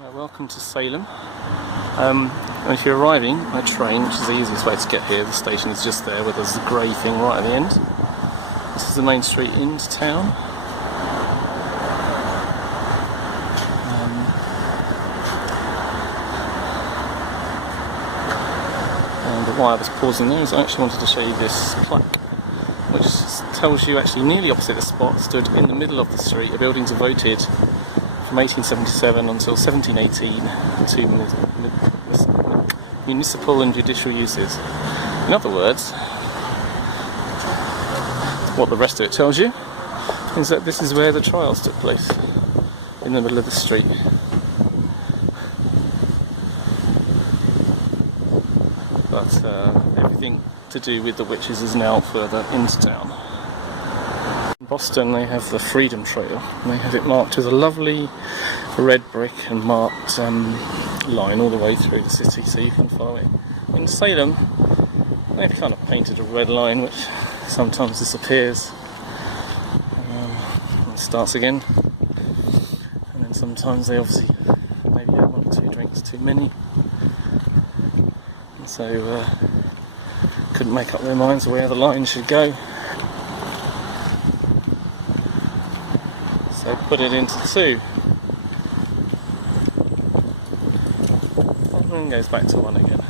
Welcome to Salem. If you're arriving by train, which is the easiest way to get here, the station is just there where there's the grey thing right at the end. This is the main street into town. And why I was pausing there is I actually wanted to show you this plaque, which tells you actually nearly opposite the spot, stood in the middle of the street, a building devoted from 1877 until 1718 to municipal and judicial uses. In other words, what the rest of it tells you is that this is where the trials took place, in the middle of the street. But everything to do with the witches is now further into town. In Boston they have the Freedom Trail. They have it marked with a lovely red brick and marked line all the way through the city so you can follow it. In Salem they've kind of painted a red line which sometimes disappears and starts again, and then sometimes they obviously maybe have one or two drinks too many, and so couldn't make up their minds where the line should go, so put it into two. And then goes back to one again.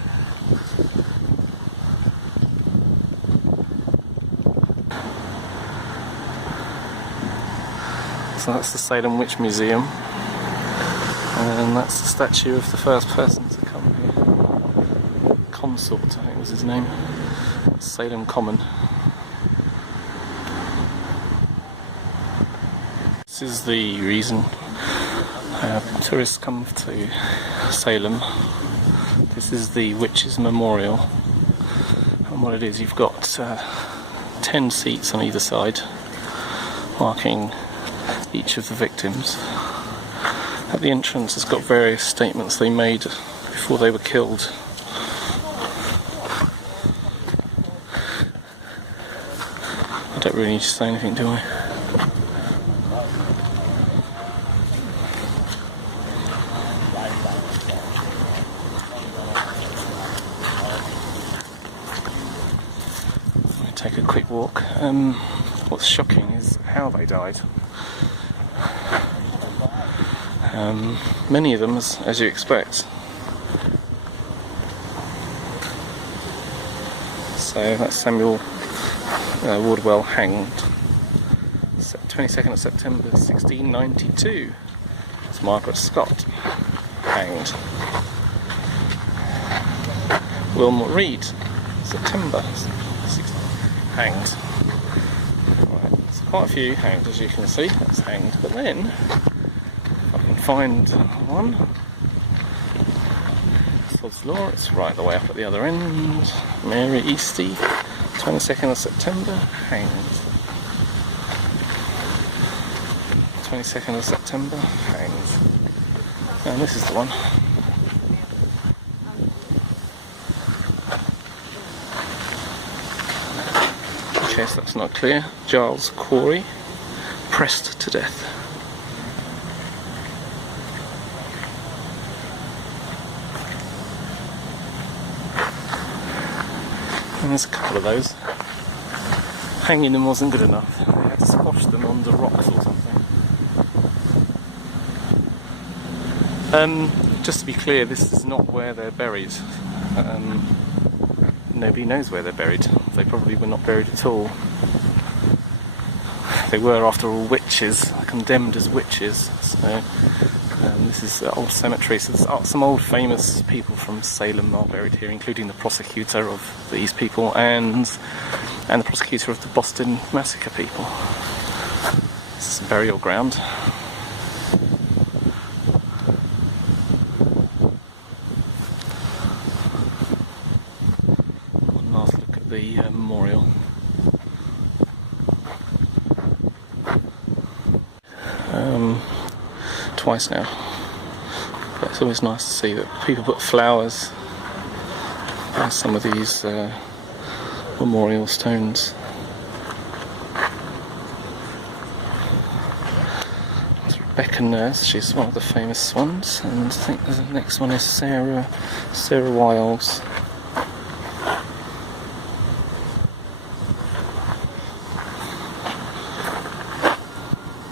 So that's the Salem Witch Museum, and that's the statue of the first person to come here. Consort, I think was his name. Salem Common. This is the reason tourists come to Salem. This is the Witches' Memorial, and what it is, you've got 10 seats on either side marking each of the victims. At the entrance it's got various statements they made before they were killed. I don't really need to say anything, do I? Take a quick walk. What's shocking is how they died. Many of them, as you expect. So that's Samuel Wardwell hanged. 22nd of September 1692. It's Margaret Scott hanged. Wilmot Reed, September 16th, hanged. Right, there's quite a few hanged, as you can see. That's hanged, but then if I can find one. Sod's Law, it's right the way up at the other end. Mary Eastie, 22nd of September, hanged. 22nd of September, hanged. And this is the one. In case that's not clear, Giles Corey, pressed to death. And there's a couple of those. Hanging them wasn't good enough. They had to squash them under rocks or something. Just to be clear, this is not where they're buried. Nobody knows where they're buried. They probably were not buried at all. They were, after all, witches, condemned as witches. So this is an old cemetery. So some old famous people from Salem are buried here, including the prosecutor of these people and the prosecutor of the Boston Massacre people. This is a burial ground. One last look at the memorial. Twice now. But it's always nice to see that people put flowers on some of these memorial stones. Rebecca Nurse, she's one of the famous ones, and I think the next one is Sarah Wiles.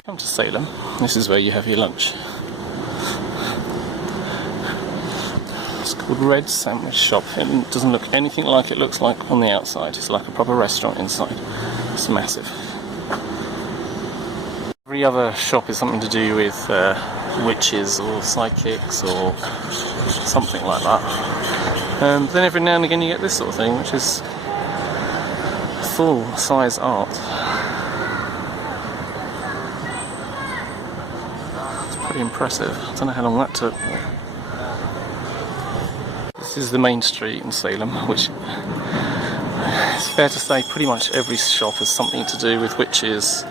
Come to Salem, this is where you have your lunch. It's called Red Sandwich Shop. It doesn't look anything like it looks like on the outside. It's like a proper restaurant inside. It's massive. Every other shop is something to do with witches or psychics or something like that. Then every now and again you get this sort of thing, which is full-size art. It's pretty impressive. I don't know how long that took. This is the main street in Salem, which it's fair to say pretty much every shop has something to do with witches.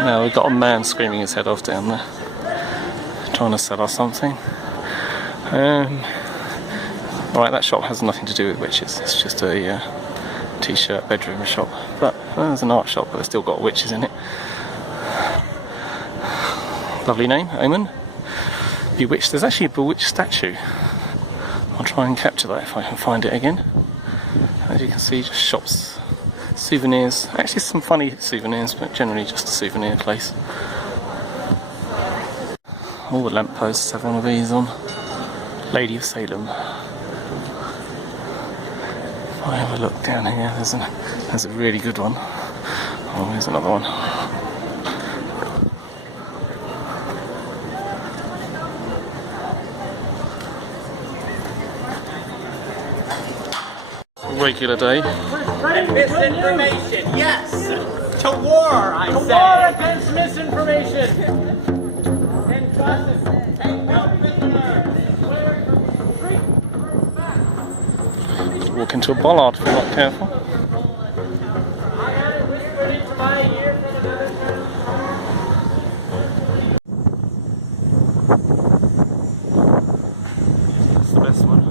Now we've got a man screaming his head off down there, trying to sell us something. Right, that shop has nothing to do with witches. It's just a t-shirt bedroom shop. But there's an art shop, but it's still got witches in it. Lovely name, Omen. Bewitched. There's actually a bewitched statue. I'll try and capture that if I can find it again. As you can see, just shops. Souvenirs, actually some funny souvenirs, but generally just a souvenir place. All the lampposts have one of these on. Lady of Salem. If I have a look down here, there's a really good one. Oh, here's another one. Regular day. Misinformation, yes! To war, I say! To war against misinformation! And justice, take no prisoners! Walk into a bollard if you're not careful. I had it whispered into my ear from another That's the best one.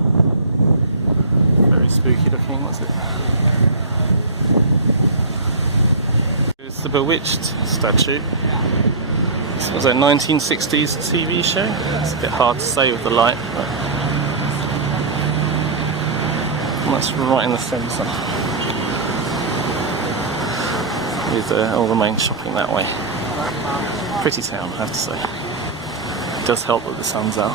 Very spooky looking, what's it? It's the Bewitched statue. This was a 1960s TV show. It's a bit hard to say with the light, but that's right in the centre. With all the main shopping that way. Pretty town, I have to say. It does help that the sun's out.